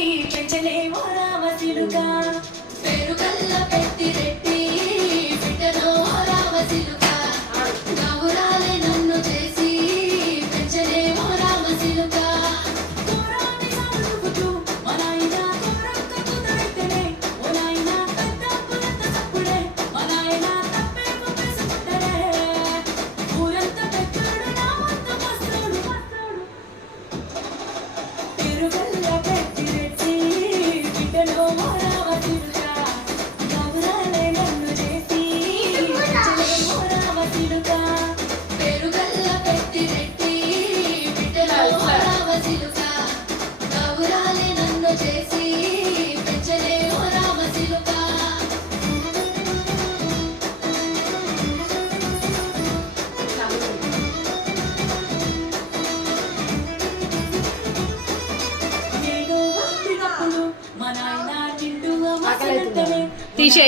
పెంచలేమో రామచిలుక పేరుగల్ల పెట్టి రెట్టి బిడ్డలో రామచిలుక గౌరాలే నన్ను చేసి పెంచలేమో రామచిలుక కోరాన్ని సాగుతూ మనాయినా కోరక్కకు దొరికితే ఓనాయినా పెద్దప్పులంత తప్పుడే మనాయినా తప్పే కుప్పేసుకుంటరే ఊరంత పెద్దడు నా వంత మస్తుడు పేరుగల్ల తీసే